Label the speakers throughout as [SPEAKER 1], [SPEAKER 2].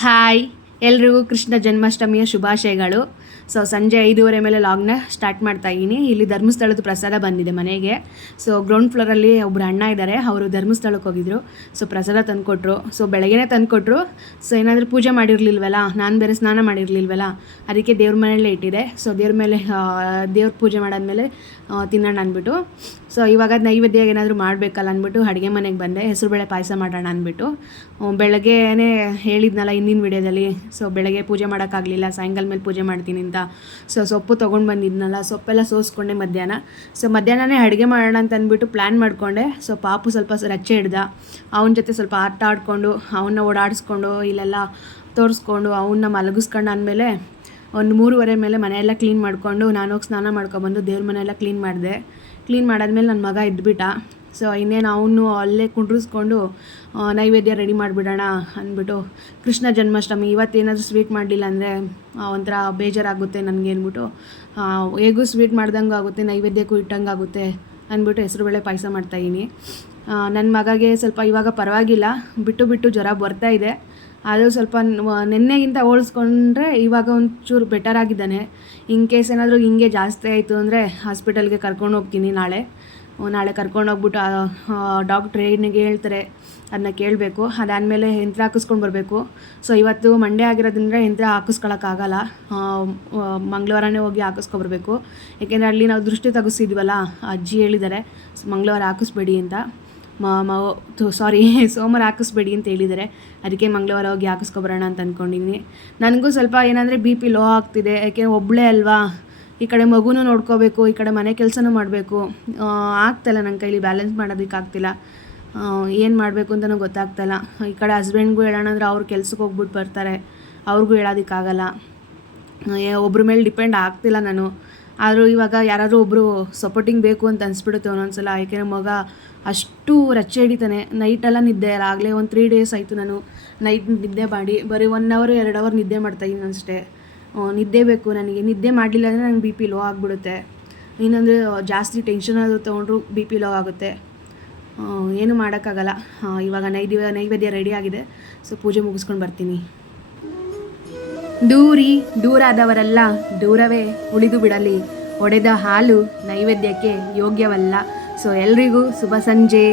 [SPEAKER 1] Hi. ಎಲ್ರಿಗೂ ಕೃಷ್ಣ ಜನ್ಮಾಷ್ಟಮಿಯ ಶುಭಾಶಯಗಳು. So ಸಂಜೆ ಐದೂವರೆ ಮೇಲೆ ಲಾಗ್ನ ಸ್ಟಾರ್ಟ್ ಮಾಡ್ತಾ ಇದ್ದೀನಿ. ಇಲ್ಲಿ ಧರ್ಮಸ್ಥಳದ ಪ್ರಸಾದ ಬಂದಿದೆ ಮನೆಗೆ. ಸೊ ಗ್ರೌಂಡ್ ಫ್ಲೋರಲ್ಲಿ ಒಬ್ಬರು ಅಣ್ಣ ಇದ್ದಾರೆ ಅವರು ಧರ್ಮಸ್ಥಳಕ್ಕೆ ಹೋಗಿದ್ರು. ಸೊ ಪ್ರಸಾದ ತಂದುಕೊಟ್ರು. ಸೊ ಬೆಳಗ್ಗೆನೇ ತಂದುಕೊಟ್ರು. ಸೊ ಏನಾದರೂ ಪೂಜೆ ಮಾಡಿರಲಿಲ್ವಲ್ಲ? ನಾನು ಬೇರೆ ಸ್ನಾನ ಮಾಡಿರಲಿಲ್ವಲ್ಲ? ಅದಕ್ಕೆ ದೇವ್ರ ಮನೆಯಲ್ಲೇ ಇಟ್ಟಿದೆ. ಸೊ ದೇವ್ರ ಮೇಲೆ ದೇವ್ರ ಪೂಜೆ ಮಾಡಾದ್ಮೇಲೆ ತಿನ್ನೋಣ ಅಂದ್ಬಿಟ್ಟು. ಸೊ ಇವಾಗ ನೈವೇದ್ಯ ಏನಾದರೂ ಮಾಡಬೇಕಲ್ಲ ಅಂದ್ಬಿಟ್ಟು ಅಡುಗೆ ಮನೆಗೆ ಬಂದೆ. ಹೆಸರುಬೇಳೆ ಪಾಯಸ ಮಾಡೋಣ ಅಂದ್ಬಿಟ್ಟು. ಬೆಳಗ್ಗೆನೇ ಹೇಳಿದ್ನಲ್ಲ ಹಿಂದಿನ ವಿಡಿಯೋದಲ್ಲಿ. ಸೊ ಬೆಳಗ್ಗೆ ಪೂಜೆ ಮಾಡೋಕ್ಕಾಗಲಿಲ್ಲ. ಸಾಯಂಕಾಲ ಮೇಲೆ ಪೂಜೆ ಮಾಡ್ತೀನಿ ಅಂತ. ಸೊ ಸೊಪ್ಪು ತೊಗೊಂಡು ಬಂದಿದ್ನಲ್ಲ. ಸೊಪ್ಪೆಲ್ಲ ಸೋಸ್ಕೊಂಡೆ ಮಧ್ಯಾಹ್ನ. ಸೊ ಮಧ್ಯಾಹ್ನನೇ ಅಡುಗೆ ಮಾಡೋಣ ಅಂತ ಅಂದ್ಬಿಟ್ಟು ಪ್ಲ್ಯಾನ್ ಮಾಡಿಕೊಂಡೆ. ಸೊ ಪಾಪು ಸ್ವಲ್ಪ ರಚ್ಚೆ ಹಿಡ್ದ. ಅವನ ಜೊತೆ ಸ್ವಲ್ಪ ಆಟ ಆಡಿಕೊಂಡು, ಅವನ್ನ ಓಡಾಡಿಸ್ಕೊಂಡು, ಇಲ್ಲೆಲ್ಲ ತೋರಿಸ್ಕೊಂಡು, ಅವನ್ನ ಮಲಗಿಸ್ಕೊಂಡು ಅಂದಮೇಲೆ ಒಂದು ಮೂರುವರೆ ಮೇಲೆ ಮನೆಯೆಲ್ಲ ಕ್ಲೀನ್ ಮಾಡಿಕೊಂಡು ನಾನು ಹೋಗಿ ಸ್ನಾನ ಮಾಡ್ಕೊಬಂದು ದೇವ್ರ ಮನೆಯೆಲ್ಲ ಕ್ಲೀನ್ ಮಾಡಿದೆ. ಕ್ಲೀನ್ ಮಾಡಾದ್ಮೇಲೆ ನನ್ನ ಮಗ ಇದ್ಬಿಟ್ಟ. ಸೊ ಇನ್ನೇನು ಅವನು ಅಲ್ಲೇ ಕುಂಡ್ರಿಸ್ಕೊಂಡು ನೈವೇದ್ಯ ರೆಡಿ ಮಾಡಿಬಿಡೋಣ ಅಂದ್ಬಿಟ್ಟು, ಕೃಷ್ಣ ಜನ್ಮಾಷ್ಟಮಿ ಇವತ್ತೇನಾದರೂ ಸ್ವೀಟ್ ಮಾಡಲಿಲ್ಲ ಅಂದರೆ ಒಂಥರ ಬೇಜಾರಾಗುತ್ತೆ ನನಗೆ ಅಂದ್ಬಿಟ್ಟು ಹೇಗೂ ಸ್ವೀಟ್ ಮಾಡ್ದಂಗೆ ಆಗುತ್ತೆ, ನೈವೇದ್ಯಕ್ಕೂ ಇಟ್ಟಂಗೆ ಆಗುತ್ತೆ ಅಂದ್ಬಿಟ್ಟು ಹೆಸರುಬೇಳೆ ಪಾಯಸ ಮಾಡ್ತಾಯಿದ್ದೀನಿ ನನ್ನ ಮಗಗೆ ಸ್ವಲ್ಪ ಇವಾಗ ಪರವಾಗಿಲ್ಲ. ಬಿಟ್ಟು ಬಿಟ್ಟು ಜ್ವರ ಬರ್ತಾ ಅದು ಸ್ವಲ್ಪ ನಿನ್ನೆಗಿಂತ ಹೋಲಿಸ್ಕೊಂಡ್ರೆ ಇವಾಗ ಒಂಚೂರು ಬೆಟರ್ ಆಗಿದ್ದಾನೆ. ಇನ್ ಕೇಸ್ ಏನಾದರೂ ಹಿಂಗೆ ಜಾಸ್ತಿ ಆಯಿತು ಅಂದರೆ ಹಾಸ್ಪಿಟಲ್ಗೆ ಕರ್ಕೊಂಡು ಹೋಗ್ತೀನಿ ನಾಳೆ. ನಾಳೆ ಕರ್ಕೊಂಡು ಹೋಗ್ಬಿಟ್ಟು ಡಾಕ್ಟ್ರ್ ಏನಿಗೆ ಹೇಳ್ತಾರೆ. ಅದನ್ನ ಕೇಳಬೇಕು. ಅದಾದಮೇಲೆ ಯಂತ್ರ ಹಾಕಿಸ್ಕೊಂಡು ಬರಬೇಕು. ಸೊ ಇವತ್ತು ಮಂಡೇ ಆಗಿರೋದ್ರಿಂದ ಯಂತ್ರ ಹಾಕಿಸ್ಕೊಳಕ್ಕಾಗಲ್ಲ. ಮಂಗಳವಾರನೇ ಹೋಗಿ ಹಾಕಿಸ್ಕೊಬರ್ಬೇಕು. ಯಾಕೆಂದರೆ ಅಲ್ಲಿ ನಾವು ದೃಷ್ಟಿ ತೆಗಿಸಿದ್ವಲ್ಲ, ಅಜ್ಜಿ ಹೇಳಿದ್ದಾರೆ, ಮಂಗಳವಾರ ಹಾಕಿಸ್ಬೇಡಿ ಅಂತ. ಸಾರಿ ಸೋಮವಾರ ಹಾಕಿಸ್ಬೇಡಿ ಅಂತ ಹೇಳಿದ್ದಾರೆ. ಅದಕ್ಕೆ ಮಂಗಳವಾರ ಹೋಗಿ ಹಾಕಿಸ್ಕೊಬರೋಣ ಅಂತ ಅಂದ್ಕೊಂಡಿದ್ದೀನಿ ನನಗೂ ಸ್ವಲ್ಪ ಏನಂದರೆ ಬಿ ಪಿ ಲೋ ಆಗ್ತಿದೆ. ಯಾಕೆ ಒಬ್ಬಳೇ ಅಲ್ವಾ? ಈ ಕಡೆ ಮಗುನೂ ನೋಡ್ಕೋಬೇಕು, ಈ ಕಡೆ ಮನೆ ಕೆಲಸನೂ ಮಾಡಬೇಕು. ಆಗ್ತಾಯಿಲ್ಲ ನನ್ನ ಕೈಲಿ ಬ್ಯಾಲೆನ್ಸ್ ಮಾಡೋದಕ್ಕಾಗ್ತಿಲ್ಲ ಏನು ಮಾಡಬೇಕು ಅಂತಲೂ ಗೊತ್ತಾಗ್ತಾಯಿಲ್ಲ ಈ ಕಡೆ ಹಸ್ಬೆಂಡ್ಗೂ ಹೇಳೋಣ ಅಂದರೆ ಅವ್ರು ಕೆಲ್ಸಕ್ಕೆ ಹೋಗ್ಬಿಟ್ಟು ಬರ್ತಾರೆ. ಅವ್ರಿಗೂ ಹೇಳೋದಕ್ಕಾಗಲ್ಲ ಒಬ್ರ ಮೇಲೆ ಡಿಪೆಂಡ್ ಆಗ್ತಿಲ್ಲ ನಾನು. ಆದರೂ ಇವಾಗ ಯಾರಾದರೂ ಒಬ್ಬರು ಸಪೋರ್ಟಿಂಗ್ ಬೇಕು ಅಂತ ಅನಿಸ್ಬಿಡುತ್ತೆ ಒಂದೊಂದ್ಸಲ. ಯಾಕೆಂದರೆ ಮಗ ಅಷ್ಟು ರಚ್ಚೆ ಹಿಡಿತಾನೆ. ನೈಟೆಲ್ಲ ನಿದ್ದೆ ಇಲ್ಲ ಆಗಲೇ ಒಂದು ತ್ರೀ ಡೇಸ್ ಆಯಿತು ನಾನು. ನೈಟ್ ನಿದ್ದೆ ಮಾಡಿ ಬರೀ ಒನ್ ಅವರ್ ಎರಡು ಅವರ್ ನಿದ್ದೆ ಮಾಡ್ತಾಯಿದ್ದೀನಿ ಅಷ್ಟೇ ಆ, ನಿದ್ದೆ ಬೇಕು ನನಗೆ. ನಿದ್ದೆ ಮಾಡಲಿಲ್ಲ ಅಂದರೆ ನಂಗೆ ಬಿ ಪಿ ಲೋ ಆಗಿಬಿಡುತ್ತೆ. ಇನ್ನೊಂದು ಜಾಸ್ತಿ ಟೆನ್ಷನ್ ಆದರೂ ತೊಗೊಂಡ್ರು ಬಿ ಪಿ ಲೋ ಆಗುತ್ತೆ. ಏನು ಮಾಡೋಕ್ಕಾಗಲ್ಲ. ಇವಾಗ ನೈದ್ಯ ನೈವೇದ್ಯ ರೆಡಿ ಆಗಿದೆ. ಸೊ ಪೂಜೆ ಮುಗಿಸ್ಕೊಂಡು ಬರ್ತೀನಿ. ದೂರಿ ದೂರಾದವರೆಲ್ಲ ದೂರವೇ ಉಳಿದು ಬಿಡಲಿ. ಒಡೆದ ಹಾಲು ನೈವೇದ್ಯಕ್ಕೆ ಯೋಗ್ಯವಲ್ಲ. ಸೊ ಎಲ್ರಿಗೂ ಶುಭ ಸಂಜೆ.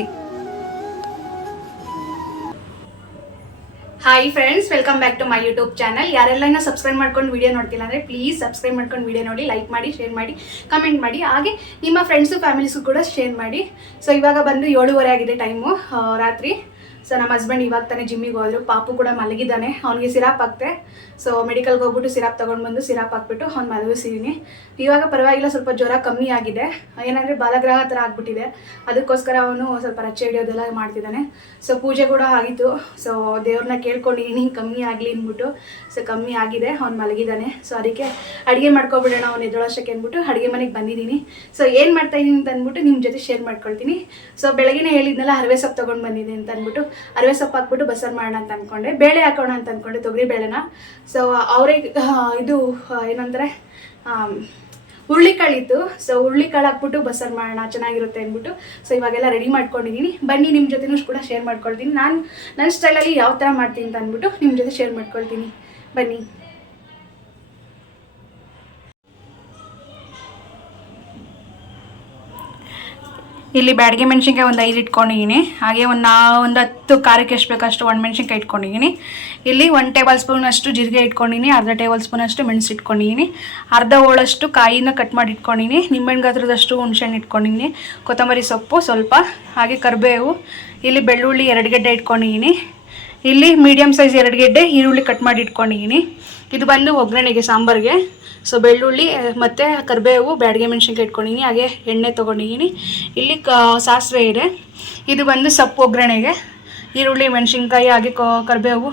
[SPEAKER 1] Hi friends welcome back to my YouTube channel ಯಾರೆಲ್ಲ ಇನ್ನೂ ಸಬ್ಸ್ಕ್ರೈಬ್ ಮಾಡ್ಕೊಂಡು ವಿಡಿಯೋ ನೋಡ್ತಿಲ್ಲ ಅಂದರೆ ಪ್ಲೀಸ್ ಸಬ್ಸ್ಕ್ರೈಬ್ ಮಾಡ್ಕೊಂಡು ವಿಡಿಯೋ ನೋಡಿ ಲೈಕ್ ಮಾಡಿ ಶೇರ್ ಮಾಡಿ ಕಮೆಂಟ್ ಮಾಡಿ. ಹಾಗೆ ನಿಮ್ಮ ಫ್ರೆಂಡ್ಸು ಫ್ಯಾಮಿಲೀಸು ಕೂಡ ಶೇರ್ ಮಾಡಿ. ಸೊ ಇವಾಗ ಬಂದು ಏಳುವರೆ ಆಗಿದೆ ಟೈಮು ರಾತ್ರಿ. ಸೊ ನಮ್ಮ ಹಸ್ಬೆಂಡ್ ಇವಾಗ ತಾನೇ ಜಿಮ್ಮಿಗೆ ಹೋದ್ರು. ಪಾಪು ಕೂಡ ಮಲಗಿದ್ದಾನೆ. ಅವನಿಗೆ ಸಿರಾಪ್ ಹಾಕ್ತೆ ಸೊ ಮೆಡಿಕಲ್ಗೆ ಹೋಗ್ಬಿಟ್ಟು ಸಿರಾಪ್ ತೊಗೊಂಡು ಬಂದು ಸಿರಾಪ್ ಹಾಕ್ಬಿಟ್ಟು ಅವ್ನು ಮಲಗಿಸಿದ್ದೀನಿ ಇವಾಗ ಪರವಾಗಿಲ್ಲ, ಸ್ವಲ್ಪ ಜ್ವರ ಕಮ್ಮಿ ಆಗಿದೆ. ಏನಂದರೆ ಬಾಲಗ್ರಹ ಥರ ಆಗ್ಬಿಟ್ಟಿದೆ. ಅದಕ್ಕೋಸ್ಕರ ಅವನು ಸ್ವಲ್ಪ ರಚ್ಚೆ ಹಿಡಿಯೋದೆಲ್ಲ ಮಾಡ್ತಿದ್ದಾನೆ. ಸೊ ಪೂಜೆ ಕೂಡ ಆಗಿತ್ತು. ಸೊ ದೇವ್ರನ್ನ ಕೇಳ್ಕೊಂಡಿದ್ದೀನಿ ಕಮ್ಮಿ ಆಗಲಿ ಅಂದ್ಬಿಟ್ಟು. ಸೊ ಕಮ್ಮಿ ಆಗಿದೆ. ಅವ್ನು ಮಲಗಿದ್ದಾನೆ. ಸೊ ಅದಕ್ಕೆ ಅಡುಗೆ ಮಾಡ್ಕೊಬಿಡೋಣ, ಅವ್ನು ಎದ್ದೊಳೋಷ್ಟಕ್ಕೆ ಅಂದ್ಬಿಟ್ಟು ಅಡುಗೆ ಮನೆಗೆ ಬಂದಿದ್ದೀನಿ. ಸೊ ಏನು ಮಾಡ್ತಾ ಇದ್ದೀನಿ ಅಂತ ಅಂದ್ಬಿಟ್ಟು ನಿಮ್ಮ ಜೊತೆ ಶೇರ್ ಮಾಡ್ಕೊಳ್ತೀನಿ. ಸೊ ಬೆಳಗ್ಗೆ ಹೇಳಿದ್ನಲ್ಲ ಹರವೆ ಸೊಪ್ಪು ತೊಗೊಂಡು ಬಂದಿದ್ದೀನಿ ಅಂತ ಅಂದ್ಬಿಟ್ಟು. ಅರವೆ ಸೊಪ್ಪು ಹಾಕ್ಬಿಟ್ಟು ಬಸರ್ ಮಾಡೋಣ ಅಂತ ಅಂದ್ಕೊಂಡೆ ಬೇಳೆ ಹಾಕೋಣ ಅಂತ ಅಂದ್ಕೊಂಡೆ ತೊಗರಿ ಬೇಳೆನ. ಸೊ ಅವ್ರಿಗೆ ಇದು ಏನಂದರೆ ಆಮ್, ಹುರುಳಿಕಾಳಿತ್ತು. ಸೊ ಹುರುಳಿಕಾಳು ಹಾಕ್ಬಿಟ್ಟು ಬಸ್ಸಾರು ಮಾಡೋಣ ಚೆನ್ನಾಗಿರುತ್ತೆ ಅಂದ್ಬಿಟ್ಟು. ಸೊ ಇವಾಗೆಲ್ಲ ರೆಡಿ ಮಾಡ್ಕೊಂಡಿದ್ದೀನಿ ಬನ್ನಿ ನಿಮ್ಮ ಜೊತೆನೂ ಕೂಡ ಶೇರ್ ಮಾಡ್ಕೊಳ್ತೀನಿ. ನಾನು ನನ್ನ ಸ್ಟೈಲಲ್ಲಿ ಯಾವ ಥರ ಮಾಡ್ತೀನಿ ಅಂತ ಅಂದ್ಬಿಟ್ಟು ನಿಮ್ಮ ಜೊತೆ ಶೇರ್ ಮಾಡ್ಕೊಳ್ತೀನಿ. ಬನ್ನಿ. ಇಲ್ಲಿ ಬ್ಯಾಡಿಗೆ ಮೆಣಸಿನ್ಕಾಯಿ ಒಂದು ಐದು ಇಟ್ಕೊಂಡಿದ್ದೀನಿ. ಹಾಗೆ ಒಂದು ನಾ ಒಂದು ಹತ್ತು ಖಾರಕ್ಕೆ ಎಷ್ಟು ಬೇಕಷ್ಟು ಒಂದು ಮೆಣಸಿನ್ಕಾಯಿ ಇಟ್ಕೊಂಡಿದ್ದೀನಿ. ಇಲ್ಲಿ ಒನ್ ಟೇಬಲ್ ಸ್ಪೂನ್ ಅಷ್ಟು ಜೀರಿಗೆ ಇಟ್ಕೊಂಡಿದ್ದೀನಿ. ಅರ್ಧ ಟೇಬಲ್ ಸ್ಪೂನ್ ಅಷ್ಟು ಮೆಣಸು ಇಟ್ಕೊಂಡಿದ್ದೀನಿ. ಅರ್ಧ ಹೋಳಷ್ಟು ಕಾಯಿನ ಕಟ್ ಮಾಡಿ ಇಟ್ಕೊಂಡಿದ್ದೀನಿ. ನಿಂಬೆಣ್ಣು ಗಾತ್ರದಷ್ಟು ಹುಣಸೆಹಣ್ಣು ಇಟ್ಕೊಂಡಿದ್ದೀನಿ. ಕೊತ್ತಂಬರಿ ಸೊಪ್ಪು ಸ್ವಲ್ಪ, ಹಾಗೆ ಕರಿಬೇವು, ಇಲ್ಲಿ ಬೆಳ್ಳುಳ್ಳಿ ಎರಡು ಗೆಡ್ಡೆ ಇಟ್ಕೊಂಡಿದ್ದೀನಿ. ಇಲ್ಲಿ ಮೀಡಿಯಮ್ ಸೈಜ್ ಎರಡು ಗೆಡ್ಡೆ, ಈರುಳ್ಳಿ ಕಟ್ ಮಾಡಿ ಇಟ್ಕೊಂಡಿದ್ದೀನಿ. ಇದು ಬಂದು ಒಗ್ಗರಣೆಗೆ, ಸಾಂಬಾರಿಗೆ. ಸೊ ಬೆಳ್ಳುಳ್ಳಿ ಮತ್ತು ಕರಿಬೇವು, ಬ್ಯಾಡಿಗೆ ಮೆಣಸಿನ್ಕಾಯಿ ಇಟ್ಕೊಂಡಿದ್ದೀನಿ ಹಾಗೆ ಎಣ್ಣೆ ತೊಗೊಂಡಿದ್ದೀನಿ ಇಲ್ಲಿ ಕ, ಸಾಸಿವೆ ಇದೆ. ಇದು ಬಂದು ಸೊಪ್ಪು ಒಗ್ಗರಣೆಗೆ. ಈರುಳ್ಳಿ, ಮೆಣಸಿನ್ಕಾಯಿ, ಹಾಗೆ ಕರಿಬೇವು,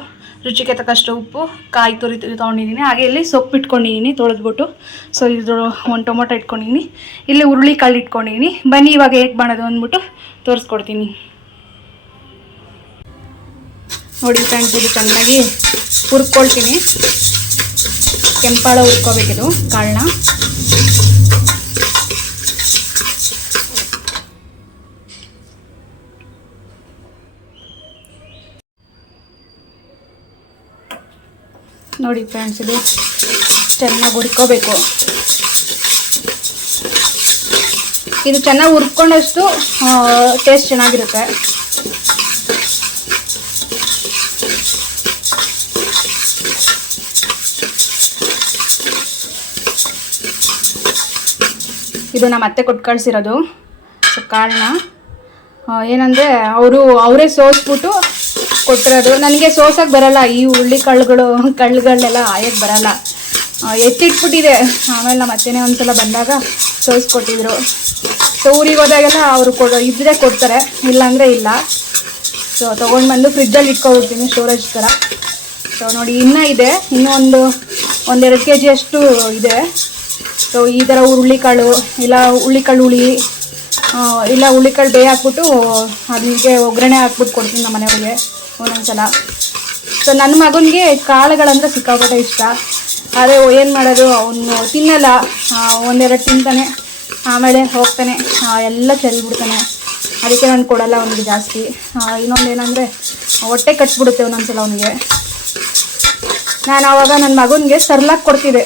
[SPEAKER 1] ರುಚಿಗೆ ತಕ್ಕಷ್ಟು ಉಪ್ಪು, ಕಾಯಿ ತುರಿ ತುರಿ ತೊಗೊಂಡಿದ್ದೀನಿ ಹಾಗೆ ಇಲ್ಲಿ ಸೊಪ್ಪು ಇಟ್ಕೊಂಡಿದ್ದೀನಿ ತೊಳೆದ್ಬಿಟ್ಟು. ಸೊ ಇದು ಒಂದು ಟೊಮೊಟೊ ಇಟ್ಕೊಂಡಿದ್ದೀನಿ ಇಲ್ಲಿ ಹುರುಳಿ ಕಾಳು ಇಟ್ಕೊಂಡಿದ್ದೀನಿ ಬನ್ನಿ, ಇವಾಗ ಹೇಗೆ ಮಾಡೋದು ಅಂದ್ಬಿಟ್ಟು ತೋರಿಸ್ಕೊಡ್ತೀನಿ. ನೋಡಿ, ಫ್ರೆಂಡ್ಸ್, ಇದು ಚೆನ್ನಾಗಿ ಹುರ್ಕೊಳ್ತೀನಿ. ಕೆಂಪಾಳ ಹುರ್ಕೋಬೇಕಿದು ಕಾಳನ್ನ.
[SPEAKER 2] ನೋಡಿ ಫ್ರೆಂಡ್ಸ್ ಇದು ಚೆನ್ನಾಗಿ ಹುರ್ಕೋಬೇಕು. ಇದು ಚೆನ್ನಾಗಿ ಹುರ್ಕೊಂಡಷ್ಟು ಟೇಸ್ಟ್ ಚೆನ್ನಾಗಿರುತ್ತೆ. ಇದು ನಮ್ಮ ಅತ್ತೆ ಕೊಟ್ಟು ಕಳಿಸಿರೋದು. ಸೊ ಕಾಳನ್ನ ಏನಂದರೆ ಅವರು ಅವರೇ ಸೋಸ್ಬಿಟ್ಟು ಕೊಟ್ಟಿರೋದು. ನನಗೆ ಸೋಸಕ್ಕೆ ಬರಲ್ಲ, ಈ ಹುಳ್ಳಿ ಕಳ್ಳುಗಳು ಕಳ್ಳುಗಳನ್ನೆಲ್ಲ ಆಯಕ್ಕೆ ಬರಲ್ಲ. ಎತ್ತಿಟ್ಬಿಟ್ಟಿದೆ. ಆಮೇಲೆ ನಮ್ಮ ಅತ್ತೆನೇ ಒಂದ್ಸಲ ಬಂದಾಗ ಸೋಸ್ಕೊಟ್ಟಿದ್ರು. ಸೊ, ಊರಿಗೆ ಹೋದಾಗೆಲ್ಲ ಅವರು ಕೊಡೋ ಇದ್ದರೆ ಕೊಡ್ತಾರೆ. ಇಲ್ಲಾಂದರೆ ಇಲ್ಲ. ಸೊ, ತೊಗೊಂಡು ಬಂದು ಫ್ರಿಜ್ಜಲ್ಲಿ ಇಟ್ಕೊಬಿಡ್ತೀನಿ ಸ್ಟೋರೇಜ್ ಥರ. ಸೊ, ನೋಡಿ, ಇನ್ನೂ ಇದೆ. ಇನ್ನೂ ಒಂದು, ಒಂದೆರಡು ಕೆ ಜಿಯಷ್ಟು ಇದೆ. ಸೊ ಈ ಥರ ಹುರುಳಿಕಾಳು ಇಲ್ಲ ಹುರುಳಿಕಾಳು ಹುಳಿ ಇಲ್ಲ ಕಾಳು ಬೇಯ ಹಾಕ್ಬಿಟ್ಟು ಅದಕ್ಕೆ ಒಗ್ಗರಣೆ ಹಾಕ್ಬಿಟ್ಟು ಕೊಡ್ತೀನಿ ನಮ್ಮ ಮನೆಯವ್ರಿಗೆ ಒಂದೊಂದ್ಸಲ. ಸೊ ನನ್ನ ಮಗನಿಗೆ ಕಾಳುಗಳಂದ್ರೆ ಸಿಕ್ಕಾಪಟ್ಟೆ ಇಷ್ಟ. ಆದರೆ ಏನು ಮಾಡೋದು, ಅವನು ತಿನ್ನಲ್ಲ. ಒಂದೆರಡು ತಿಂತಾನೆ. ಆಮೇಲೆ ಹೋಗ್ತಾನೆ. ಎಲ್ಲ ಚೆಲ್ಬಿಡ್ತಾನೆ. ಅದಕ್ಕೆ ನಾನು ಕೊಡಲ್ಲ ಅವನಿಗೆ ಜಾಸ್ತಿ. ಇನ್ನೊಂದು ಏನಂದರೆ, ಹೊಟ್ಟೆ ಕಟ್ಬಿಡುತ್ತೆ ಒಂದೊಂದ್ಸಲ ಅವನಿಗೆ. ನಾನು ಆವಾಗ ನನ್ನ ಮಗನಿಗೆ ಸರ್ಲಾಕ್ ಕೊಡ್ತಿದ್ದೆ.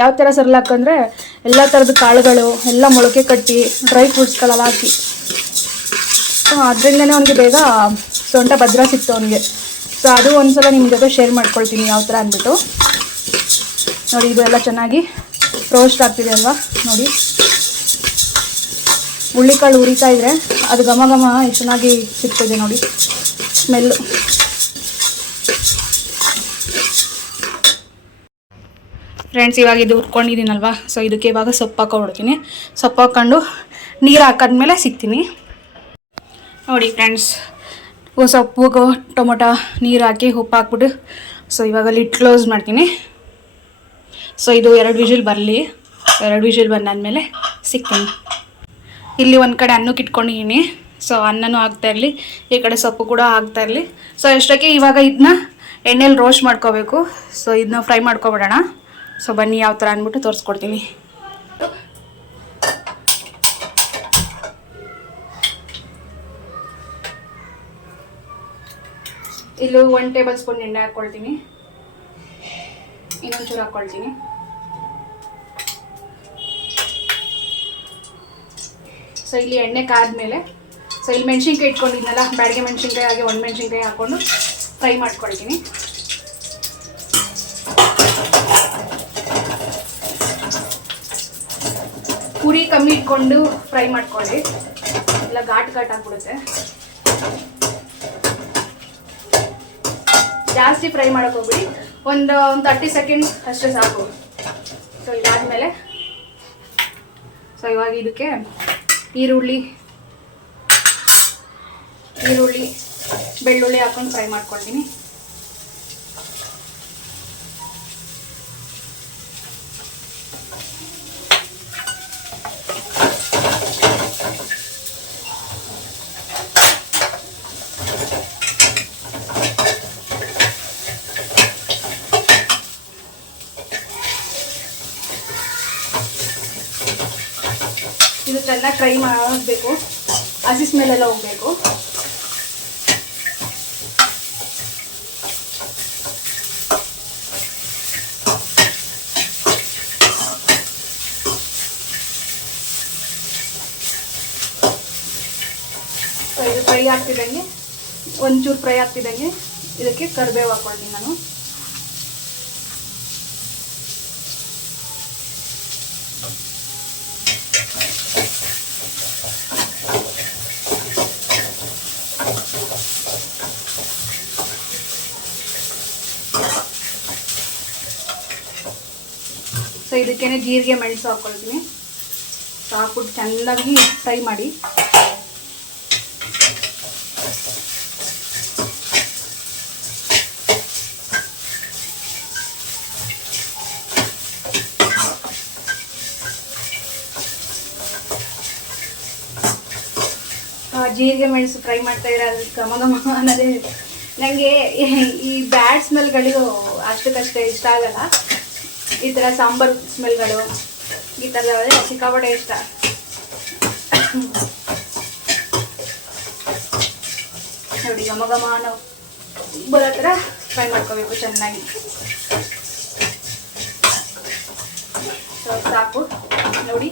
[SPEAKER 2] ಯಾವ ಥರ ಸರ್ಲಾಕ್ ಅಂದರೆ ಎಲ್ಲ ಥರದ ಕಾಳುಗಳು, ಎಲ್ಲ ಮೊಳಕೆ ಕಟ್ಟಿ ಡ್ರೈ ಫ್ರೂಟ್ಸ್ಗಳೆಲ್ಲ ಹಾಕಿ. ಅದರಿಂದನೇ ಅವನಿಗೆ ಬೇಗ ಸೊಂಟ ಭದ್ರ ಸಿಕ್ತು ಅವನಿಗೆ. ಸೊ ಅದು ಒಂದ್ಸಲ ನಿಮ್ಮ ಜೊತೆ ಶೇರ್ ಮಾಡ್ಕೊಳ್ತೀನಿ ಯಾವ ಥರ ಅಂದ್ಬಿಟ್ಟು. ನೋಡಿ, ಇದು ಎಲ್ಲ ಚೆನ್ನಾಗಿ ರೋಸ್ಟ್ ಆಗ್ತಿದೆ ಅಲ್ವಾ? ನೋಡಿ. ಹುಳ್ಳಿಕಾಳು ಉರಿತಾ ಇದ್ರೆ ಅದು ಘಮ ಘಮ ಚೆನ್ನಾಗಿ ಸಿಗ್ತಿದೆ ನೋಡಿ. ಸ್ಮೆಲ್ಲು ಫ್ರೆಂಡ್ಸ್ ಇವಾಗ ಇದು ಹುರ್ಕೊಂಡಿದ್ದೀನಲ್ವಾ? ಸೊ ಇದಕ್ಕೆ ಇವಾಗ ಸೊಪ್ಪು ಹಾಕೊಂಡ್ಬಿಡ್ತೀನಿ ಸೊಪ್ಪು ಹಾಕ್ಕೊಂಡು ನೀರು ಹಾಕಾದ್ಮೇಲೆ ಸಿಗ್ತೀನಿ. ನೋಡಿ ಫ್ರೆಂಡ್ಸ್ ಸೊಪ್ಪು ಟೊಮೊಟೊ, ನೀರು ಹಾಕಿ ಉಪ್ಪು ಹಾಕ್ಬಿಟ್ಟು ಸೊ ಇವಾಗ ಲಿಟ್ ಕ್ಲೋಸ್ ಮಾಡ್ತೀನಿ. ಸೊ ಇದು ಎರಡು ವಿಜಿಲ್ ಬರಲಿ. ಎರಡು ವಿಜಿಲ್ ಬಂದಾದಮೇಲೆ ಸಿಗ್ತೀನಿ. ಇಲ್ಲಿ ಒಂದು ಕಡೆ ಅನ್ನಕ್ಕೆ ಇಟ್ಕೊಂಡಿದ್ದೀನಿ. ಸೊ ಅನ್ನನೂ ಇರಲಿ, ಈ ಕಡೆ ಸೊಪ್ಪು ಕೂಡ ಆಗ್ತಾ ಇರಲಿ. ಸೊ ಎಷ್ಟಕ್ಕೆ ಇವಾಗ ಇದನ್ನ ಎಣ್ಣೆಲಿ ರೋಸ್ಟ್ ಮಾಡ್ಕೋಬೇಕು. ಸೊ ಇದನ್ನ ಫ್ರೈ ಮಾಡ್ಕೊಬಿಡೋಣ. ಸೊ ಬನ್ನಿ ಯಾವ ಥರ ಅಂದ್ಬಿಟ್ಟು ತೋರಿಸ್ಕೊಡ್ತೀನಿ. ಇಲ್ಲಿ ಒನ್ ಟೇಬಲ್ ಸ್ಪೂನ್ ಎಣ್ಣೆ ಹಾಕ್ಕೊಳ್ತೀನಿ ಇನ್ನೊಂಚೂರು ಹಾಕ್ಕೊಳ್ತೀನಿ ಸೊ ಇಲ್ಲಿ ಎಣ್ಣೆ ಕಾದ್ಮೇಲೆ ಸೊ ಇಲ್ಲಿ ಮೆಣಸಿನ್ಕಾಯಿ ಇಟ್ಕೊಂಡಿದ್ನಲ್ಲ, ಬ್ಯಾಡಿಗೆ ಮೆಣಸಿನ್ಕಾಯಿ, ಹಾಗೆ ಒಣ ಮೆಣಸಿನ್ಕಾಯಿ ಹಾಕ್ಕೊಂಡು ಫ್ರೈ ಮಾಡ್ಕೊಳ್ತೀನಿ. ಪುರಿ ಕಮ್ಮಿ ಇಟ್ಕೊಂಡು ಫ್ರೈ ಮಾಡ್ಕೊಳ್ಳಿ. ಇಲ್ಲ ಘಾಟ್ ಘಾಟ್ ಆಗ್ಬಿಡುತ್ತೆ. ಜಾಸ್ತಿ ಫ್ರೈ ಮಾಡಕ್ ಹೋಗ್ಬಿಡಿ. ಒಂದು ಒಂದು ತರ್ಟಿ ಸೆಕೆಂಡ್ಸ್ ಅಷ್ಟೇ ಸಾಕು. ಸೊ ಇದಾದ್ಮೇಲೆ ಸೊ ಇವಾಗ ಇದಕ್ಕೆ ಈರುಳ್ಳಿ ಈರುಳ್ಳಿ, ಬೆಳ್ಳುಳ್ಳಿ ಹಾಕೊಂಡು ಫ್ರೈ ಮಾಡ್ಕೊಳ್ತೀನಿ ಇದು ಚೆನ್ನಾಗಿ ಫ್ರೈ ಮಾಡಬೇಕು ಹಸಿ ಸ್ಮೆಲ್ಲೆಲ್ಲ ಹೋಗಬೇಕು. ಸೊ ಇದು ಫ್ರೈ ಆಗ್ತಿದ್ದಂಗೆ, ಒಂಚೂರು ಫ್ರೈ ಆಗ್ತಿದ್ದಂಗೆ, ಇದಕ್ಕೆ ಕರಿಬೇವು ಹಾಕ್ಕೊಳ್ತೀನಿ ನಾನು. ಸೊ ಇದಕ್ಕೇನೆ ಜೀರಿಗೆ ಮೆಣಸು ಹಾಕ್ಕೊಳ್ತೀನಿ ಹಾಕ್ಬಿಟ್ಟು ಚೆನ್ನಾಗಿ ಫ್ರೈ ಮಾಡಿ. ಜೀರಿಗೆ ಮೆಣಸು ಫ್ರೈ ಮಾಡ್ತಾ ಇದ್ರೆ ಘಮ ಘಮ ಅನ್ನೋದೇ ನನಗೆ ಈ ಬ್ಯಾಡ್ ಸ್ಮೆಲ್ಗಳಿಗೂ ಅಷ್ಟಕ್ಕಷ್ಟೇ ಇಷ್ಟ ಆಗಲ್ಲ. ಈ ಥರ ಸಾಂಬಾರು ಸ್ಮೆಲ್ಗಳು, ಈ ಥರ ಸಿಕ್ಕಾಪಟ್ಟೆ ಇಷ್ಟ. ನೋಡಿ, ಘಮ ಘಮ ನಾವು ಬರೋ ಥರ ಫ್ರೈ ಮಾಡ್ಕೋಬೇಕು ಚೆನ್ನಾಗಿ. ಸೊ ಸಾಕು. ನೋಡಿ,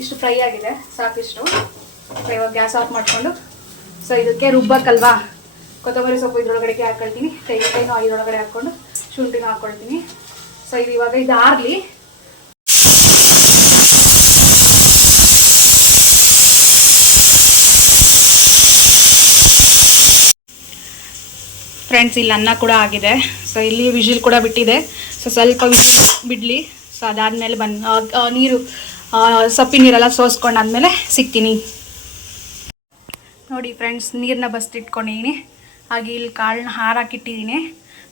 [SPEAKER 2] ಇಷ್ಟು ಫ್ರೈ ಆಗಿದೆ, ಸಾಕಿಷ್ಟು. ಫ್ರೈ ಇವಾಗ ಗ್ಯಾಸ್ ಆಫ್ ಮಾಡಿಕೊಂಡು. ಸೊ ಇದಕ್ಕೆ ರುಬ್ಬಕ್ಕಲ್ವಾ ಕೊತ್ತಂಬರಿ ಸೊಪ್ಪು ಇದ್ರೊಳಗಡೆಗೆ ಹಾಕೊಳ್ತೀನಿ. ತೆಂಗಿನಕಾಯಿನೂ ಇದ್ರೊಳಗಡೆ ಹಾಕ್ಕೊಂಡು ಶುಂಠಿನೂ ಹಾಕ್ಕೊಳ್ತೀನಿ ಸೊ ಇದು ಇವಾಗ ಇದು ಆರ್ಲಿ. ಫ್ರೆಂಡ್ಸ್ ಇಲ್ಲಿ ಅನ್ನ ಕೂಡ ಆಗಿದೆ. ಸೊ ಇಲ್ಲಿ ವಿಜಿಲ್ ಕೂಡ ಬಿಟ್ಟಿದೆ. ಸೊ ಸ್ವಲ್ಪ ವಿಜಿಲ್ ಬಿಡಲಿ. ಸೊ ಅದಾದಮೇಲೆ ಬಂದು ನೀರು ಸೊಪ್ಪಿನ ನೀರೆಲ್ಲ ಸೋಸ್ಕೊಂಡಾದ್ಮೇಲೆ ಸಿಗ್ತೀನಿ. ನೋಡಿ ಫ್ರೆಂಡ್ಸ್ ನೀರನ್ನ ಬಸ್ತಿಟ್ಕೊಂಡಿದ್ದೀನಿ ಹಾಗೆ ಇಲ್ಲಿ ಕಾಳನ್ನ ಹಾರಾಕಿಟ್ಟಿದ್ದೀನಿ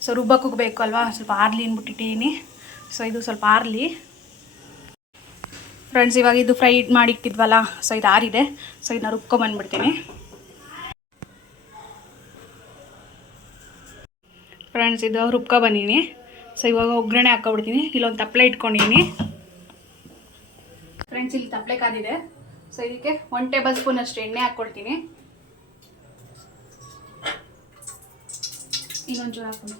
[SPEAKER 2] ಸೊ ರುಬ್ಬಕ್ಕೆ ಬೇಕು ಅಲ್ವಾ? ಸ್ವಲ್ಪ ಆರ್ಲಿ ಅಂದ್ಬಿಟ್ಟಿಟ್ಟಿದ್ದೀನಿ ಸೊ ಇದು ಸ್ವಲ್ಪ ಆರ್ಲಿ. ಫ್ರೆಂಡ್ಸ್ ಇವಾಗ ಇದು ಫ್ರೈ ಮಾಡಿಟ್ಟಿದ್ವಲ್ಲ? ಸೊ ಇದು ಆರಿದೆ. ಸೊ ಇದನ್ನ ರುಬ್ಕೊಂಬಂದ್ಬಿಡ್ತೀನಿ ಫ್ರೆಂಡ್ಸ್ ಇದು ರುಬ್ಕೊ ಬಂದೀನಿ. ಸೊ ಇವಾಗ ಒಗ್ಗರಣೆ ಹಾಕೊಬಿಡ್ತೀನಿ ಇಲ್ಲೊಂದು ತಪ್ಪಲೆ ಇಟ್ಕೊಂಡಿದ್ದೀನಿ ಫ್ರೆಂಡ್ಸ್ ಇಲ್ಲಿ ತಪ್ಪಲೆ ಕಾದಿದೆ. ಸೊ ಇದಕ್ಕೆ ಒನ್ ಟೇಬಲ್ ಸ್ಪೂನ್ ಅಷ್ಟು ಎಣ್ಣೆ ಹಾಕ್ಕೊಳ್ತೀನಿ ಜೋರು ಹಾಕೊಂಡು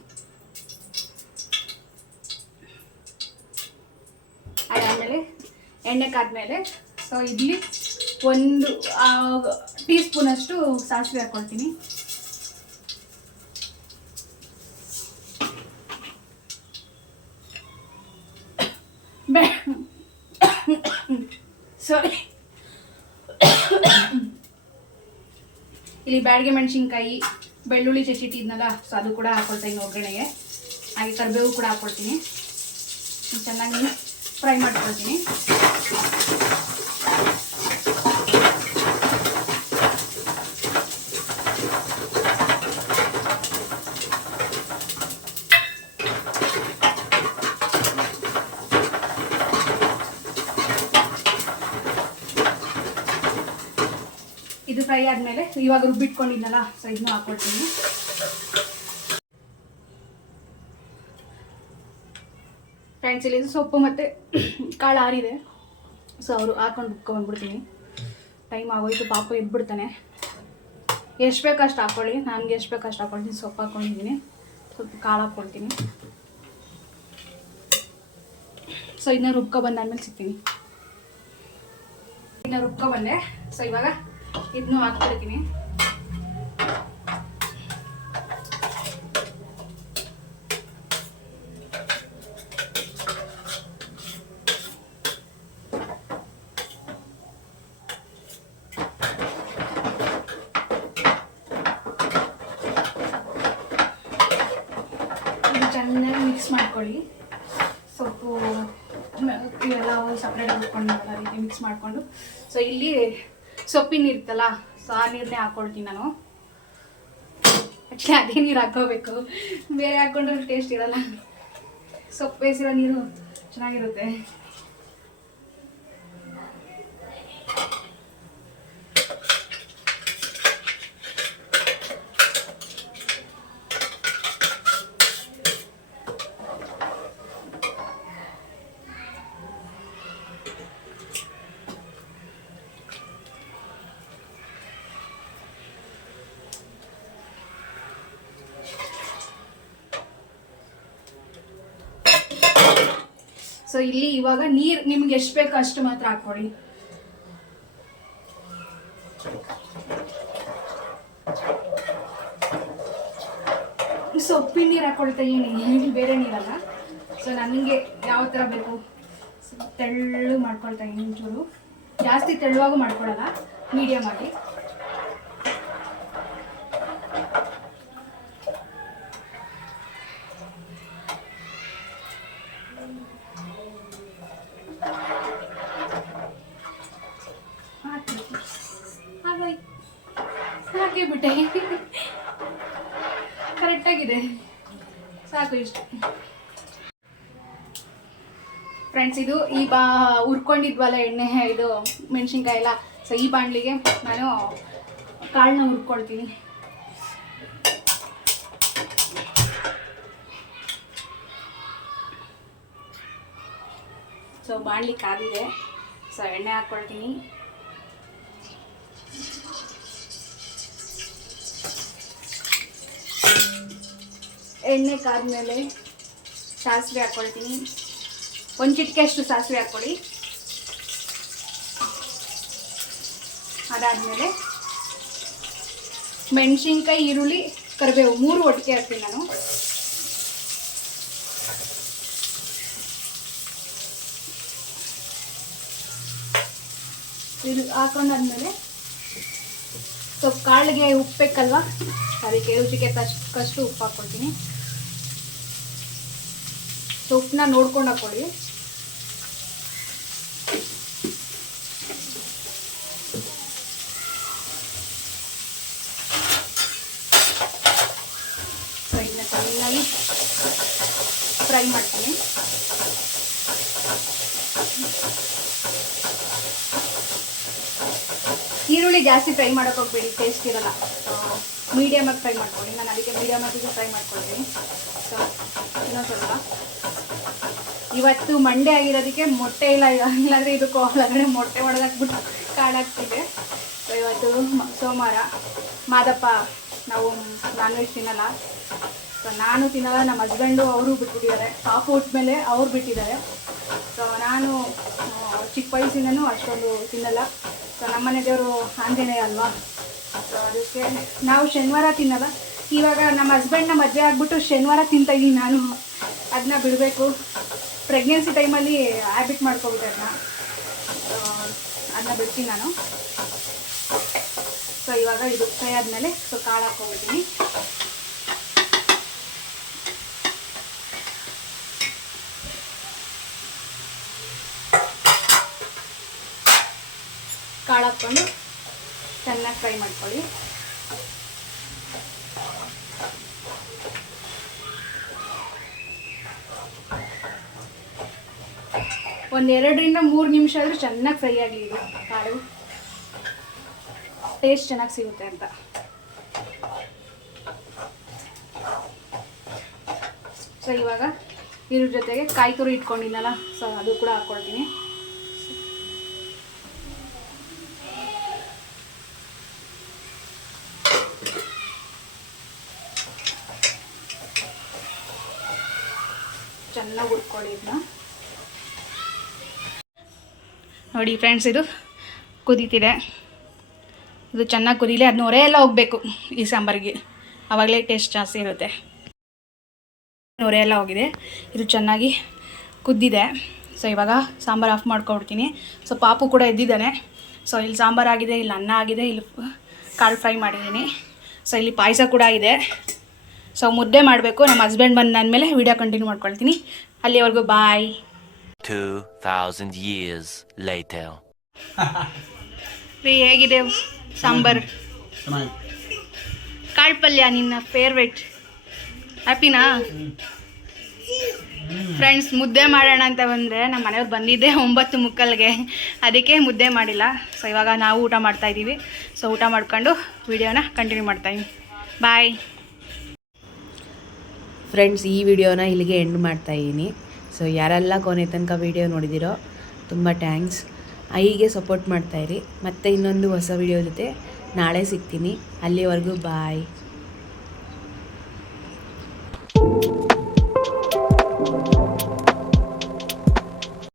[SPEAKER 2] ಅದಾದಮೇಲೆ ಎಣ್ಣೆ ಕಾದ್ಮೇಲೆ ಸೊ ಇಡ್ಲಿ ಒಂದು ಟೀ ಸ್ಪೂನಷ್ಟು ಸಾಸಿವೆ ಹಾಕ್ಕೊಳ್ತೀನಿ ಸಾರಿ ಇಲ್ಲಿ ಬ್ಯಾಡಿಗೆ ಮೆಣಸಿನ್ಕಾಯಿ, ಬೆಳ್ಳುಳ್ಳಿ ಚಚ್ಚಿಟ್ಟಿದ್ನಲ್ಲ ಸೊ ಅದು ಕೂಡ ಹಾಕೊಳ್ತೀನಿ ಒಗ್ಗರಣೆಗೆ. ಹಾಗೆ ಕರಿಬೇವು ಕೂಡ ಹಾಕ್ಕೊಳ್ತೀನಿ ಚೆನ್ನಾಗಿ ಫ್ರೈ ಮಾಡ್ಕೊಳ್ತೀನಿ. ಇದು ಫ್ರೈ ಆದಮೇಲೆ ಇವಾಗ ರುಬ್ಬಿಟ್ಕೊಂಡಿದ್ನಲ್ಲ ಸೊ ಹಾಕ್ಕೊಳ್ತೀನಿ ಫ್ರೆಂಡ್ಸ್ ಇಲ್ಲಿ ಸೊಪ್ಪು ಮತ್ತು ಕಾಳು ಆರಿದೆ. ಸೊ ಅವರು ಹಾಕೊಂಡು ರುಬ್ಕೊಂಡ್ಬಿಡ್ತೀನಿ ಟೈಮ್ ಆಗೋಯ್ತು, ಪಾಪ ಇಬ್ಬಿಡ್ತಾನೆ ಎಷ್ಟು ಬೇಕಷ್ಟು ಅಷ್ಟು ಹಾಕ್ಕೊಳ್ಳಿ ನನಗೆ ಎಷ್ಟು ಬೇಕು ಅಷ್ಟು ಹಾಕ್ಕೊಳ್ತೀನಿ ಸೊಪ್ಪು ಹಾಕ್ಕೊಂಡಿದ್ದೀನಿ ಸ್ವಲ್ಪ ಕಾಳು ಹಾಕ್ಕೊಳ್ತೀನಿ ಸೊ ಇದನ್ನ ರುಬ್ಕೊ ಬಂದಾದ್ಮೇಲೆ ಸಿಗ್ತೀನಿ. ಇನ್ನ ರುಬ್ಕೊ ಬಂದೆ. ಸೊ ಇವಾಗ ಇದನ್ನು ಹಾಕ್ಬಿಡ್ತೀನಿ. ಚೆನ್ನಾಗಿ ಮಿಕ್ಸ್ ಮಾಡ್ಕೊಳ್ಳಿ. ಸೊಪ್ಪು ಎಲ್ಲ ಸಪ್ರೇಟ್ ಹಾಕ್ಕೊಂಡು ಆ ರೀತಿ ಮಿಕ್ಸ್ ಮಾಡಿಕೊಂಡು. ಸೊ ಇಲ್ಲಿ ಸೊಪ್ಪಿನ ಇರ್ತಲ್ಲ ಸೊ ಆ ನೀರನ್ನೇ ಹಾಕ್ಕೊಳ್ತೀನಿ ನಾನು. ಆ್ಯಕ್ಚುಲಿ ಅದೇ ನೀರು ಹಾಕೋಬೇಕು ಬೇರೆ ಹಾಕ್ಕೊಂಡ್ರೆ ಟೇಸ್ಟ್ ಇರಲ್ಲ. ಸೊಪ್ಪು ಬೇಯಿಸಿರೋ ನೀರು ಚೆನ್ನಾಗಿರುತ್ತೆ. ಸೊ ಇಲ್ಲಿ ಇವಾಗ ನೀರು ನಿಮ್ಗೆ ಎಷ್ಟು ಬೇಕೋ ಅಷ್ಟು ಮಾತ್ರ ಹಾಕ್ಕೊಳ್ಳಿ ಸೊಪ್ಪಿನ ನೀರು ಹಾಕೊಳ್ತಾ ಇದೀನಿ ಬೇರೆ ನೀರಲ್ಲ. ಸೊ ನನಗೆ ಯಾವ ಥರ ಬೇಕು? ತೆಳ್ಳು ಮಾಡ್ಕೊಳ್ತಾ ಇದೀನಿ ಒಂಚೂರು ಜಾಸ್ತಿ ತೆಳುವಾಗೂ ಮಾಡ್ಕೊಳ್ಳಲ್ಲ ಮೀಡಿಯಮ್ ಆಗಿ. ಇಷ್ಟು ಫ್ರೆಂಡ್ಸ್ ಇದು ಈ ಬಾ ಹುರ್ಕೊಂಡಿದ್ವಲ್ಲ ಎಣ್ಣೆ, ಇದು ಮೆಣಸಿನ್ಕಾಯಿ ಎಲ್ಲ. ಸೊ ಈ ಬಾಣಲಿಗೆ ನಾನು ಕಾಳನ್ನ ಹುರ್ಕೊಳ್ತೀನಿ. ಸೊ ಬಾಣಲಿ ಕಾದಿದೆ. ಸೊ ಎಣ್ಣೆ ಹಾಕ್ಕೊಳ್ತೀನಿ ಎಣ್ಣೆ ಕಾದ್ಮೇಲೆ ಸಾಸಿವೆ ಹಾಕ್ಕೊಳ್ತೀನಿ. ಒಂದು ಚಿಟಿಕೆಯಷ್ಟು ಸಾಸಿವೆ ಹಾಕ್ಕೊಳ್ಳಿ ಅದಾದಮೇಲೆ ಮೆಣಸಿನ್ಕಾಯಿ, ಈರುಳ್ಳಿ, ಕರಿಬೇವು ಮೂರು ಒಟ್ಟಿಗೆ ಹಾಕ್ತೀನಿ ನಾನು. ಇದು ಹಾಕೊಂಡಾದ್ಮೇಲೆ ಸ್ವಲ್ಪ ಕಾಳಿಗೆ ಉಪ್ಪು ಬೇಕಲ್ವಾ? ಅದಕ್ಕೆ ರುಚಿಗೆ ತಷ್ಟು ಉಪ್ಪು ಹಾಕ್ಕೊಳ್ತೀನಿ. ಉಪ್ಪನ್ನ ನೋಡ್ಕೊಂಡು ಹಾಕ್ಕೊಳ್ಳಿ ಸೈಡ್ನ ಚೆನ್ನಾಗಿ ಫ್ರೈ ಮಾಡ್ತೀನಿ. ಈರುಳ್ಳಿ ಜಾಸ್ತಿ ಫ್ರೈ ಮಾಡೋಕೆ ಹೋಗ್ಬೇಡಿ ಟೇಸ್ಟ್ ಇರಲ್ಲ. ಮೀಡಿಯಮಾಗಿ ಫ್ರೈ ಮಾಡ್ಕೊಳ್ಳಿ. ನಾನು ಅದಕ್ಕೆ ಮೀಡಿಯಮಾಗಿಗೆ ಫ್ರೈ ಮಾಡ್ಕೊಳ್ತೀನಿ. ಸೊ ಇನ್ನೊಂದು ಸ್ವಲ್ಪ. ಇವತ್ತು ಮಂಡೆ ಆಗಿರೋದಕ್ಕೆ ಮೊಟ್ಟೆ ಇಲ್ಲ, ಇಲ್ಲಾಂದರೆ ಇದು ಒಳಗಡೆ ಮೊಟ್ಟೆ ಹೊಡೆದಾಕ್ಬಿಟ್ಟು ಕಾಳಾಗ್ತಿದೆ ಸೊ ಇವತ್ತು ಸೋಮವಾರ ಮಾದಪ್ಪ, ನಾವು ನಾನ್ ವೆಜ್ ತಿನ್ನಲ್ಲ. ಸೊ ನಾನು ತಿನ್ನಲ್ಲ, ನಮ್ಮ ಹಸ್ಬೆಂಡು ಅವರು ಬಿಟ್ಬಿಟ್ಟಿದ್ದಾರೆ. ಪಾಪು ಮೇಲೆ ಅವ್ರು ಬಿಟ್ಟಿದ್ದಾರೆ. ಸೊ ನಾನು ಚಿಕ್ಕ ವಯಸ್ಸಿನೂ ಅಷ್ಟೊಂದು ತಿನ್ನಲ್ಲ. ಸೊ ನಮ್ಮನೆ ದೇವರು ಆಂಜನೇಯ ಅಲ್ವಾ? ಸೊ ಅದಕ್ಕೆ ನಾವು ಶನಿವಾರ ತಿನ್ನಲ್ಲ. ಇವಾಗ ನಮ್ಮ ಹಸ್ಬೆಂಡ್ನ ಮದುವೆ ಆಗ್ಬಿಟ್ಟು ಶನಿವಾರ ತಿಂತಾ ನಾನು. ಅದನ್ನ ಬಿಡಬೇಕು. ಪ್ರೆಗ್ನೆನ್ಸಿ ಟೈಮಲ್ಲಿ ಹ್ಯಾಬಿಟ್ ಮಾಡ್ಕೊಬಿಟ್ಟೆ ಅದನ್ನ ಅದನ್ನ ಬಿಡ್ತೀನಿ ನಾನು. ಸೊ ಇವಾಗ ಇದು ಫ್ರೈ ಆದಮೇಲೆ ಸೊ ಕಾಳು ಹಾಕ್ಕೊಬಿಡ್ತೀನಿ. ಕಾಳು ಹಾಕ್ಕೊಂಡು ಚೆನ್ನಾಗಿ ಫ್ರೈ ಮಾಡ್ಕೊಳ್ಳಿ. ಒಂದು ಎರಡರಿಂದ ಮೂರು ನಿಮಿಷ ಆದರೂ ಚೆನ್ನಾಗಿ ಫ್ರೈ ಆಗಲಿ ಇದು ಕಾಳು. ಟೇಸ್ಟ್ ಚೆನ್ನಾಗಿ ಸಿಗುತ್ತೆ ಅಂತ. ಸೊ ಇವಾಗ ಇದ್ರ ಜೊತೆಗೆ ಕಾಯಿ ತುರಿ ಇಟ್ಕೊಂಡಿದ್ದಲ್ಲ ಸೊ ಅದು ಕೂಡ ಹಾಕ್ಕೊಳ್ತೀನಿ ಚೆನ್ನಾಗಿ ಹುರ್ಕೊಳ್ಳಿ ಇದನ್ನ ನೋಡಿ ಫ್ರೆಂಡ್ಸ್ ಇದು ಕುದೀತಿದೆ. ಇದು ಚೆನ್ನಾಗಿ ಕುದೀಲಿ ಅದನ್ನ ಹೊರೆ ಎಲ್ಲ ಹೋಗಬೇಕು ಈ ಸಾಂಬಾರಿಗೆ. ಆವಾಗಲೇ ಟೇಸ್ಟ್ ಜಾಸ್ತಿ ಇರುತ್ತೆ. ಹೊರೆ ಎಲ್ಲ ಹೋಗಿದೆ. ಇದು ಚೆನ್ನಾಗಿ ಕುದ್ದಿದೆ. ಸೊ ಇವಾಗ ಸಾಂಬಾರು ಆಫ್ ಮಾಡ್ಕೊಬಿಡ್ತೀನಿ. ಸೊ ಪಾಪು ಕೂಡ ಎದ್ದಿದ್ದಾನೆ. ಸೊ ಇಲ್ಲಿ ಸಾಂಬಾರು ಆಗಿದೆ, ಇಲ್ಲಿ ಅನ್ನ ಆಗಿದೆ, ಇಲ್ಲಿ ಕಾಳು ಫ್ರೈ ಮಾಡಿದ್ದೀನಿ. ಸೊ ಇಲ್ಲಿ ಪಾಯಸ ಕೂಡ ಇದೆ. ಸೊ ಮುದ್ದೆ ಮಾಡಬೇಕು. ನಮ್ಮ ಹಸ್ಬೆಂಡ್ ಬಂದಾದ್ಮೇಲೆ ವಿಡಿಯೋ ಕಂಟಿನ್ಯೂ ಮಾಡ್ಕೊಳ್ತೀನಿ. ಅಲ್ಲಿವರೆಗೂ ಬಾಯ್
[SPEAKER 3] 2,000 years later.
[SPEAKER 2] ರೀ ಹೇಗಿದೆ? ಸಾಂಬಾರ್. ಕಾಳು ಪಲ್ಯ ನಿನ್ನ ಫೇವ್ರೆಟ್ ಹ್ಯಾಪಿನಾ ಫ್ರೆಂಡ್ಸ್ ಮುದ್ದೆ ಮಾಡೋಣ ಅಂತ ಬಂದರೆ ನಮ್ಮ ಮನೆಯವ್ರು ಬಂದಿದ್ದೆ ಒಂಬತ್ತು ಮುಕ್ಕಲ್ಗೆ. ಅದಕ್ಕೆ ಮುದ್ದೆ ಮಾಡಿಲ್ಲ. ಸೊ ಇವಾಗ ನಾವು ಊಟ ಮಾಡ್ತಾ ಇದ್ದೀವಿ. ಸೊ ಊಟ ಮಾಡ್ಕೊಂಡು ವಿಡಿಯೋನ ಕಂಟಿನ್ಯೂ ಮಾಡ್ತಾ ಇದೀವಿ ಬಾಯ್
[SPEAKER 1] ಫ್ರೆಂಡ್ಸ್ ಈ ವಿಡಿಯೋನ ಇಲ್ಲಿಗೆ ಎಂಡ್ ಮಾಡ್ತಾ ಇದ್ದೀನಿ. ಸೊ ಯಾರೆಲ್ಲ ಕೊನೆ ತನಕ ವಿಡಿಯೋ ನೋಡಿದಿರೋ, ತುಂಬ ಥ್ಯಾಂಕ್ಸ್ ಐಗೆ ಸಪೋರ್ಟ್ ಮಾಡ್ತಾಯಿರಿ ಮತ್ತೆ ಇನ್ನೊಂದು ಹೊಸ ವಿಡಿಯೋ ಜೊತೆ ನಾಳೆ ಸಿಗ್ತೀನಿ. ಅಲ್ಲಿವರೆಗೂ ಬಾಯ್